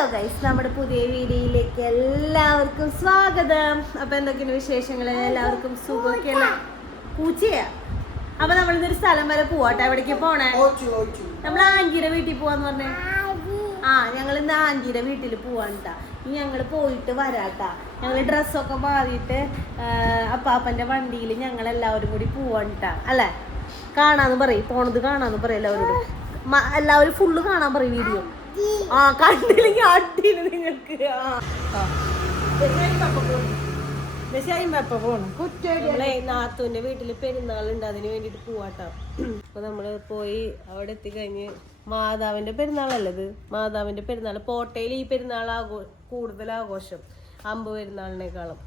Hello guys, നമ്മുടെ പുതിയ വീഡിയോയിലേക്ക് എല്ലാവർക്കും സ്വാഗതം. അപ്പൊ എന്തൊക്കെയാണ് വിശേഷങ്ങൾ? എല്ലാവർക്കും സുഖമൊക്കെയല്ല? പൂച്ചയാ. അപ്പൊ നമ്മളിന്നൊരു സ്ഥലം വരെ പോവാട്ടെ. എവിടേക്ക് പോണേ? നമ്മൾ ആന്റിയുടെ വീട്ടിൽ പോവാന്ന് പറഞ്ഞേ. ഞങ്ങൾ ഇന്ന് ആന്റിയുടെ വീട്ടിൽ പോവാണ്ടാ. ഇനി ഞങ്ങൾ പോയിട്ട് വരാട്ടാ. ഞങ്ങൾ ഡ്രസ്സൊക്കെ മാറിയിട്ട് അപ്പാപ്പന്റെ വണ്ടിയിൽ ഞങ്ങൾ എല്ലാവരും കൂടി പോവാണ്ടാ. അല്ലേ? കാണാന്ന് പറയും, പോണത് കാണാന്ന് പറയും എല്ലാവരോടും. എല്ലാവരും ഫുള്ള് കാണാൻ പറയും വീഡിയോ. കണ്ടില്ലെങ്കിൽ അടിയില് നിങ്ങൾക്ക്. നാത്തൂന്റെ വീട്ടില് പെരുന്നാളുണ്ട്, അതിന് വേണ്ടിട്ട് പോവാട്ടോ. അപ്പൊ നമ്മള് പോയി അവിടെ എത്തിക്കഴിഞ്ഞ് മാതാവിന്റെ പെരുന്നാളല്ലത്, മാതാവിന്റെ പെരുന്നാൾ പോട്ടയിൽ ഈ പെരുന്നാൾ കൂടുതൽ ആഘോഷം അമ്പ് പെരുന്നാളിനേക്കാളും.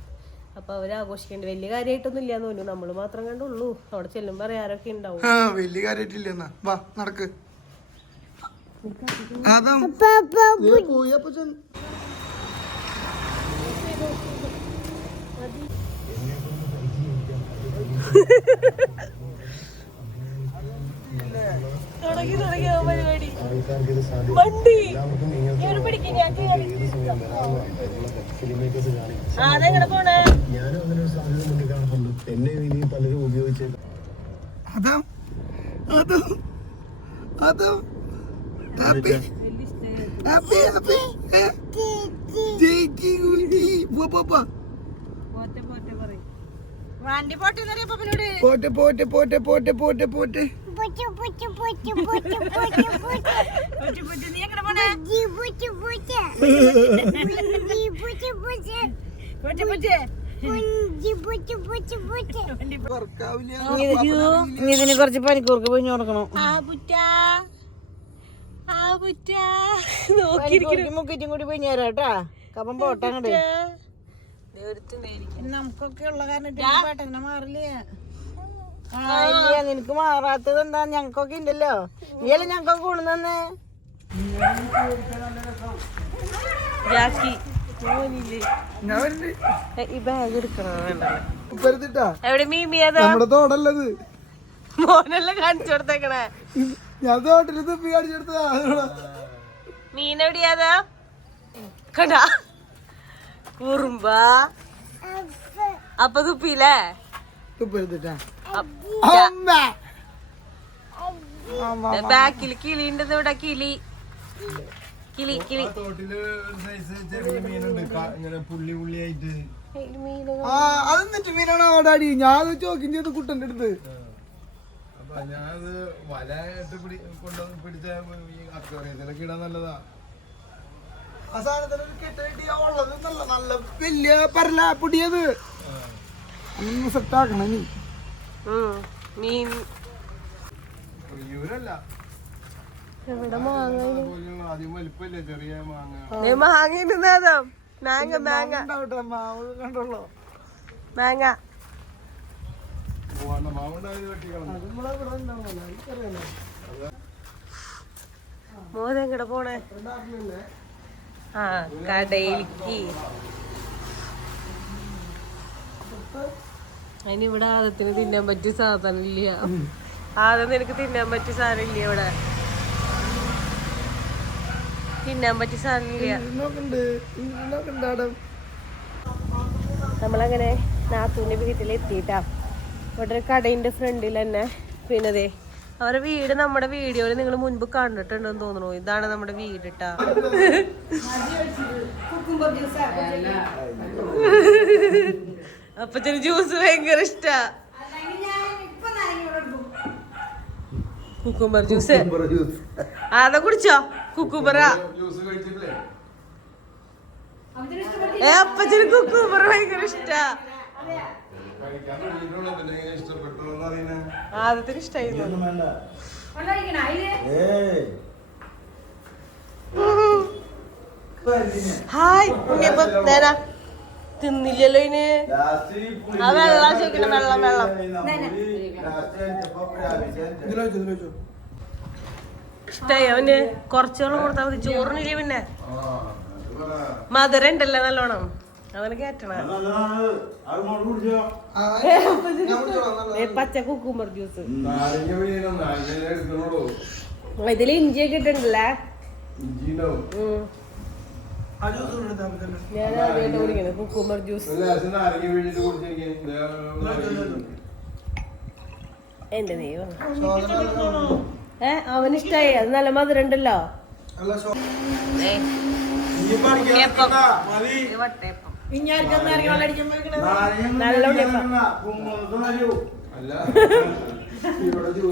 അപ്പൊ അവര് ആഘോഷിക്കേണ്ട വലിയ കാര്യമായിട്ടൊന്നും ഇല്ലാന്ന് തോന്നുന്നു. നമ്മള് മാത്രം കണ്ടുള്ളൂ. അവിടെ ചെല്ലുമ്പോ ആരൊക്കെ ഉണ്ടാവും. വലിയ കാര്യമായിട്ടില്ലെന്നാ. വാ നടക്ക്. പരിപാടി വണ്ടി പിടിക്കും. അതെങ്ങനെ പോണേ? വണ്ടി പോട്ടെ പോട്ടെ പോട്ടെ പോട്ടെ പോട്ടെ പോട്ടെ. നീ എങ്ങനെ പോണേ? ഇതിന് കുറച്ച് പനിക്കൂർക്ക് പോയി കൊടുക്കണം. മുക്കിറ്റും കൂടി പോയി നേരാട്ടാ. കപ്പം പോട്ടെ അങ്ങോട്ട്. നമുക്കൊക്കെ ഉള്ള കാരണം പെട്ടെന്ന് മാറില്ലേ? ഇല്ല, നിനക്ക് മാറാത്തത് എന്താ? ഞങ്ങൾക്കൊക്കെ ഉണ്ടല്ലോ. ഇയല്ലേ ഞങ്ങൾക്കൊക്കെ കൊണ്ടുതന്നെ. ഈ ബാഗ് എടുക്കണോ? എവിടെ മീമിയാ? തോടല്ലത്, മോനെല്ലാം കാണിച്ചു കൊടുത്തേക്കണേ. ഞാൻ തോട്ടിൽ തുപ്പി കാണിച്ചു കൊടുത്തതാ. മീനെവിടെയാതാ കണ്ടാ? കുറുമ്പാ. അപ്പൊ തുപ്പിയില്ലേ? തുപ്പരുത്തിട്ടാ. ബാക്കില് കിളിണ്ടത്. ഇവിടെ കിളി കിളി കിളി. അതെന്നിട്ട് മീനാണോ ഓടാടി? ഞാൻ ചോദ്യം ചെയ്ത് കുട്ടന്റെ അടുത്ത്. ഞാനത് വല ഇട്ട് പിടിച്ച അക്വേറിയത്തിലൊക്കെ ഇടാൻ നല്ലതാ. ആ സാധനത്തിന് ഉള്ളത് നല്ല വലിയ പരല പൊടിയത് സെറ്റ് ആക്കണം. നീ മീൻ മാങ്ങ മാങ്ങ കണ്ടോളൂ. മാങ്ങ മോനെങ്ങടെ പോണേ? കടയിലേക്ക്. അതിനിവിടെ ആദത്തിന് തിന്നാൻ പറ്റിയ സാധനം ഇല്ല. ആദ്യം നിനക്ക് തിന്നാൻ പറ്റിയ സാധനം ഇല്ല. ഇവിടെ തിന്നാൻ പറ്റിയ സാധനം ഇല്ല. നമ്മളങ്ങനെ നാത്തൂന്റെ വീട്ടിലെത്തിയിട്ടാ. ഇവിടെ ഒരു കടയിന്റെ ഫ്രണ്ടിൽ തന്നെ. പിന്നെ അതെ, അവരുടെ വീട് നമ്മുടെ വീഡിയോയിൽ നിങ്ങൾ മുൻപ് കണ്ടിട്ടുണ്ടെന്ന് തോന്നുന്നു. ഇതാണ് നമ്മുടെ വീട് ട്ടാ. അപ്പച്ചന് ജ്യൂസ് ഭയങ്കര ഇഷ്ടാ. Cucumber juice. അതാ കുടിച്ചോ? കുക്കുംബറ. അപ്പച്ചന് കുക്കുംബർ ഭയങ്കര ഇഷ്ടാ. ആദ്യത്തിന് ഇഷ്ടായിരുന്നു. ഹായ് നേരാ തിന്നില്ലല്ലോ ഇന്. ആ വെള്ളം ചോദിക്കണം. വെള്ളം ഇഷ്ടായി അവന്. കുറച്ച് വെള്ളം കൊടുത്താൽ മതി. ചോറിനില്ലേ പിന്നെ മധുരം ഉണ്ടല്ലോ നല്ലോണം. അവന് കേട്ടണ പച്ച കുക്കുംബർ ജ്യൂസ്. ഇതില് ഇഞ്ചിയൊക്കെ ഇട്ടുണ്ടല്ലേ. ഞാൻ ആദ്യമായിട്ട് കുടിക്കുന്നത് കുക്കുംബർ ജ്യൂസ്. എന്റെ ദൈവം, അവനിഷ്ടായി. അത് നല്ല മധുരം ഉണ്ടല്ലോ. നല്ല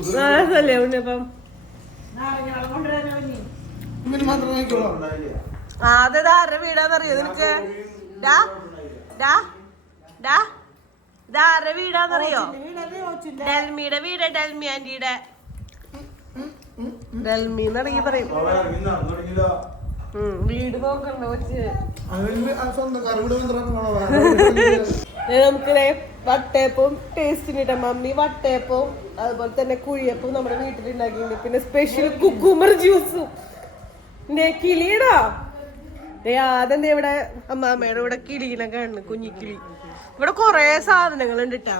ഉണ്ണിയല്ലേ ഉണ്ണിയപ്പം. അതെ, ആരുടെ വീടാന്നറിയോ നിനക്ക്? ഇതാരുടെ വീടാന്നറിയോ? ഡെൽമിയുടെ വീട്. ഡെൽമി ആന്റിയുടെ. ഡെൽമി എന്നിറങ്ങി പറയും. വീട് നോക്കണ്ട കൊച്ച്. നമുക്ക് വട്ടയപ്പവും ടേസ്റ്റിനിട്ട മമ്മി വട്ടയപ്പവും അതുപോലെ തന്നെ കുഴിയപ്പവും നമ്മുടെ വീട്ടിലുണ്ടാക്കിയിട്ടുണ്ട്. പിന്നെ സ്പെഷ്യൽ കുക്കുംബർ ജ്യൂസും. കിളിയടാ ആദ്യം ഇവിടെ അമ്മാമ്മയുടെ ഇവിടെ കിളീനെ കാണുന്നു, കുഞ്ഞിക്കിളി. ഇവിടെ കൊറേ സാധനങ്ങൾ ഉണ്ട് കേട്ടാ.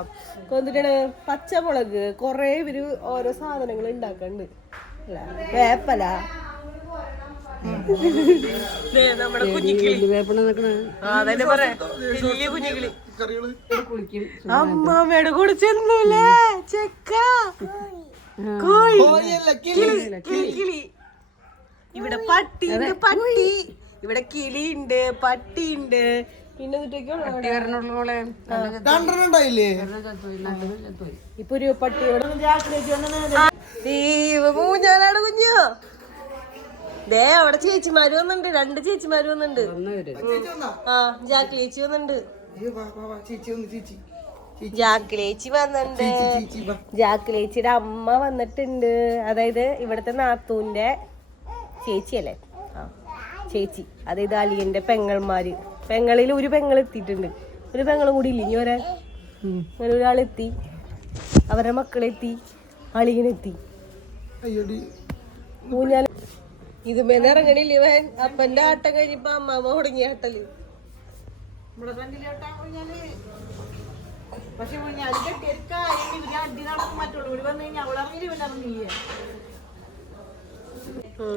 കൊന്നിട്ടാണ് പച്ചമുളക്, കൊറേ ഇവര് ഓരോ സാധനങ്ങൾ ഉണ്ടാക്കണ്ട്. വേപ്പല നമ്മുടെ കുഞ്ഞിക്കിളി. അതന്നെ പറയാ, വലിയ കുഞ്ഞിക്കിളി. അമ്മാമ്മയുടെ കൂടെ ചെന്നൂലേ ചെക്ക കിളി. ഇവിടെ പട്ടിയുണ്ട്, പട്ടി. ഇവിടെ കിളിയുണ്ട്, പട്ടിയുണ്ട്. പിന്നെ ഇപ്പൊ ഒരു പട്ടിയോട് മൂഞ്ഞാനാട് കുഞ്ഞോ. ദേ അവിടെ ചേച്ചിമാര് വന്നിട്ടുണ്ട്, 2 ചേച്ചിമാര് വന്നിട്ടുണ്ട്. ആ ജാക്കിലേച്ചി വന്നിട്ടുണ്ട്. ജാക്കിലേച്ചി വന്നിട്ടുണ്ട്. ജാക്കിലേച്ചിയുടെ അമ്മ വന്നിട്ടുണ്ട്. അതായത് ഇവിടുത്തെ നാത്തൂന്റെ ചേച്ചിയല്ലേ? ആ ചേച്ചി, അതായത് അളിയന്റെ പെങ്ങൾമാര്. പെങ്ങളിൽ ഒരു പെങ്ങൾ എത്തിയിട്ടുണ്ട്, ഒരു പെങ്ങളും കൂടി ഇല്ല. ഇനി ഒരാളെത്തി, അവരുടെ മക്കളെത്തി, അളിയനെത്തി. ഊഞ്ഞാൽ ഇതുമേന്ന് ഇറങ്ങണില്ല ഇവൻ. അപ്പന്റെ ആട്ടം കഴിഞ്ഞപ്പോ അമ്മാമ്മ തുടങ്ങിയ ആട്ടല്.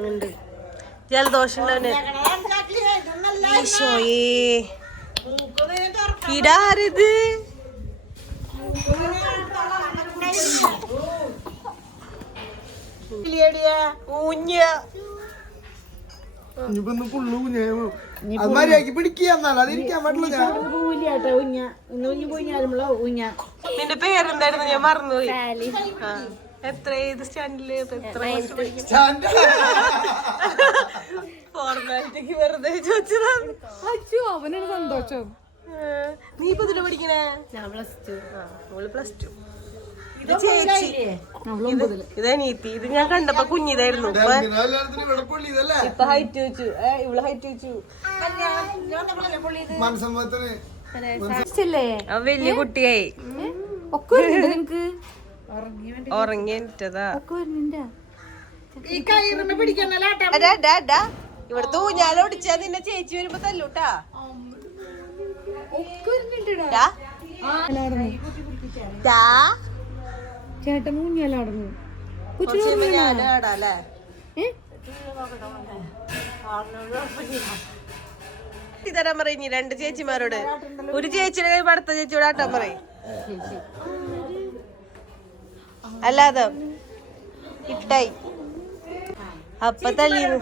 ഉണ്ട് ജലദോഷം ഇടാരിത്. നിന്റെ പേരെന്തായിരുന്നു? ഞാൻ മറന്നുപോയി. എത്ര ഏത് സ്റ്റാൻഡില് ഫോർമാലിറ്റിക്ക് വെറുതെ ചോദിച്ചതാണ്. അവനൊരു സന്തോഷം. നീ ഇപ്പൊ ഇതില് പഠിക്കണേ? +2. ഇത് ചേച്ചി, ഇത് അനീത്തി. ഇത് ഞാൻ കണ്ടപ്പോ കുഞ്ഞിതായിരുന്നു. ഇപ്പൊ ഹൈറ്റ് വെച്ചു. ഇവള് ഹൈറ്റ് വെച്ചു. വലിയ കുട്ടിയായി. ഉറങ്ങിട്ടതാ. ഇവിടുത്തെ ഊഞ്ഞാലൊടിച്ചാ നിന്നെ ചേച്ചി വരുമ്പോ തല്ലൂട്ടാ. ചേട്ടൻ ഊഞ്ഞാലാടുന്നു. തരാൻ പറയും 2 ചേച്ചിമാരോട്. ഒരു ചേച്ചിയുടെ കൈ അടുത്ത ചേച്ചിയോട് ആട്ടാൻ പറയും. അല്ലാതെ ഇട്ടായി അപ്പ തല്ലീന്ന്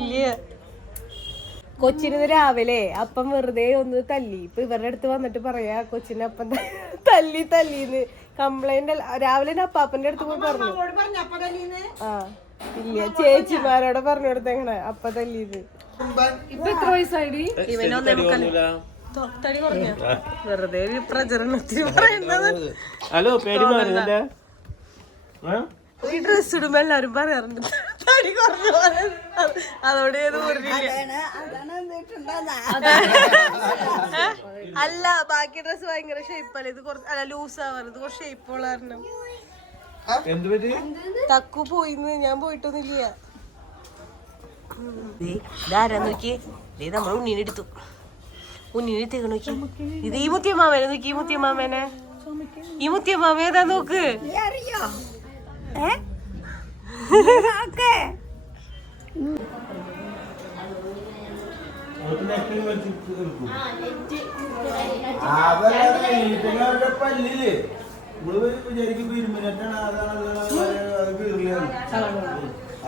ഇല്ല. കൊച്ചിന് രാവിലെ അപ്പം വെറുതെ ഒന്ന് തല്ലി. ഇപ്പൊ ഇവരുടെ അടുത്ത് വന്നിട്ട് പറയാ കൊച്ചിനെ അപ്പം തല്ലിന്ന് കംപ്ലൈന്റ്. രാവിലെ അപ്പാപ്പന്റെ അടുത്ത് പോയി പറഞ്ഞു. ആ ഇല്ല, ചേച്ചിമാരോടെ പറഞ്ഞു കൊടുത്തേക്കണ അപ്പ തല്ലീന്ന്. ഇപ്പൊ എത്ര വയസ്സായി? ഇവന് 1.25 തടി കുറഞ്ഞ. വെറുതെ ഒരു പ്രചരണത്തിന് പറയുന്നത്. ഈ ഡ്രസ് ഇടുമ്പോ എല്ലാരും പറയാറുണ്ട് തടി കുറഞ്ഞ പോലെ. അതോടെ അല്ല, ബാക്കി ഡ്രസ് ഭയങ്കര ഷേപ്പല്ലേ. ഇത് കുറച്ച് അല്ല ലൂസ് ആവാറ്. ഇത് കുറച്ച് ഷേപ്പുള്ള കാരണം. തക്കു പോയിന്ന് ഞാൻ പോയിട്ടൊന്നുമില്ല. ഇതാരാ നോക്കി, നമ്മൾ ഉണ്ണീനെടുത്തു. ഉണ്ണീനെടുത്തേക്ക് നോക്കി. ഇത് ഈ മുത്തിയമ്മാമേനെ നോക്കി. ഈ മുത്തിയമ്മാമേനെ, ഈ മുത്തിയമ്മാമ ഏതാ നോക്ക്. പല്ലില്ലേ വിചാരിക്കുമ്പോ ഇരുമിനറ്റാണ്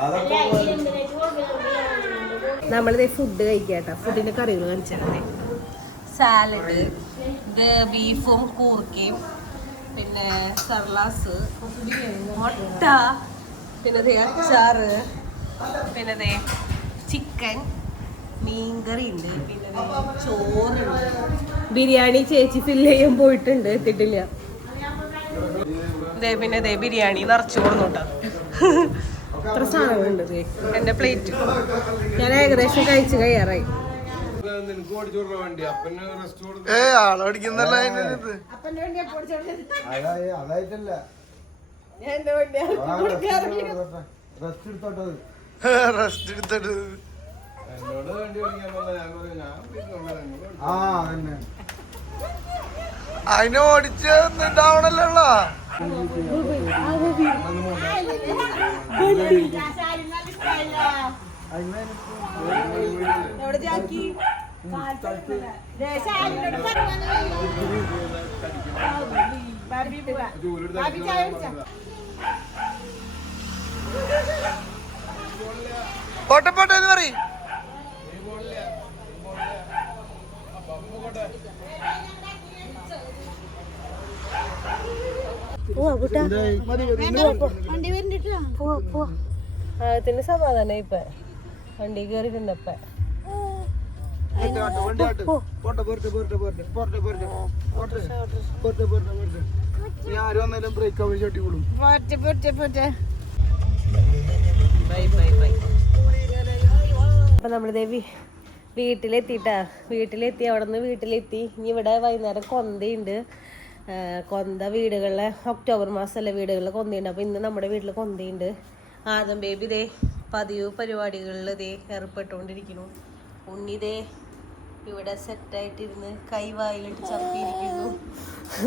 അതൊക്കെ നമ്മളിത് ഫുഡ് കഴിക്കാട്ടോ. ഫുഡിന്റെ കറികൾ കാണിച്ചാൽ സാലഡ്, ഇത് ബീഫും കൂർക്കയും, പിന്നെ സർലാസ്, മുട്ട, പിന്നെ അച്ചാറ്, പിന്നെ ചിക്കൻ, മീൻകറി ഉണ്ട്, പിന്നെ ചോറുണ്ട്, ബിരിയാണി ചേച്ചി ഫില്ല് ചെയ്യാൻ പോയിട്ടുണ്ട്, എത്തിയിട്ടില്ല. പിന്നെ ബിരിയാണി നിറച്ചു കൊടുന്നോട്ടാ. എത്ര സാധനങ്ങളുണ്ട് എന്റെ പ്ലേറ്റ്. ഞാൻ ഏകദേശം കഴിച്ചു കഴിയാറായി. ആളോടിക്കുന്നല്ല അതായിട്ടല്ല റെസ്റ്റ് എടുത്തോട്ട് അതിനെ ഓടിച്ചുണ്ടാവണല്ലോ. പോട്ടെ പോട്ടെ എന്ന് പറയും. ത്തിന് സമാധാനം ഇപ്പൊ വണ്ടി കയറി നിന്നപ്പ ആര് വന്നാലും ബ്രേക്ക് ആവുമ്പോൾ ചട്ടിക്കോളും. അപ്പൊ നമ്മളിതേ വീട്ടിലെത്തിട്ടാ. വീട്ടിലെത്തി. അവിടെ നിന്ന് വീട്ടിലെത്തി. ഇനി ഇവിടെ വൈകുന്നേരം കൊന്തയുണ്ട്. കൊന്ത വീടുകളിലെ ഒക്ടോബർ മാസമല്ലേ വീടുകളിൽ കൊന്തയുണ്ട്. അപ്പോൾ ഇന്ന് നമ്മുടെ വീട്ടിൽ കൊന്തയുണ്ട്. ആദം ബേബി ദേ പതിവ് പരിപാടികളിൽ ദേ ഏർപ്പെട്ടുകൊണ്ടിരിക്കുന്നു. ഉണ്ണി ദേ ഇവിടെ സെറ്റായിട്ടിരുന്ന് കൈവായിലിട്ട് ചപ്പിയിരിക്കുന്നു.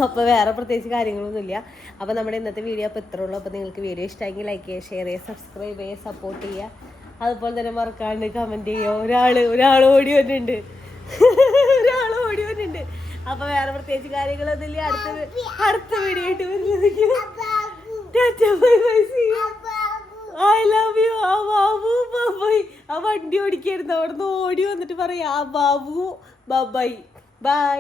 അപ്പോൾ വേറെ പ്രത്യേകിച്ച് കാര്യങ്ങളൊന്നുമില്ല. അപ്പോൾ നമ്മുടെ ഇന്നത്തെ വീഡിയോ അപ്പോൾ ഇത്രേ ഉള്ളൂ. അപ്പോൾ നിങ്ങൾക്ക് വീഡിയോ ഇഷ്ടമെങ്കിൽ ലൈക്ക് ചെയ്യുക, ഷെയർ ചെയ്യുക, സബ്സ്ക്രൈബ് ചെയ്യുക, സപ്പോർട്ട് ചെയ്യുക. അതുപോലെ തന്നെ മറക്കാണ്ട് കമൻറ്റ് ചെയ്യുക. ഒരാൾ ഓടി വന്നിട്ടുണ്ട്. അപ്പൊ വേറെ പ്രത്യേകിച്ച് കാര്യങ്ങളൊന്നുമില്ല. അടുത്ത വീഡിയോ ആയിട്ട് വരുന്നതായിരിക്കും. I love you. ആ ബാബു ബൈ. ആ വണ്ടി ഓടിക്കായിരുന്നു. അവിടെ നിന്ന് ഓടി വന്നിട്ട് പറയാം ആ ബാബു ബൈ ബൈ.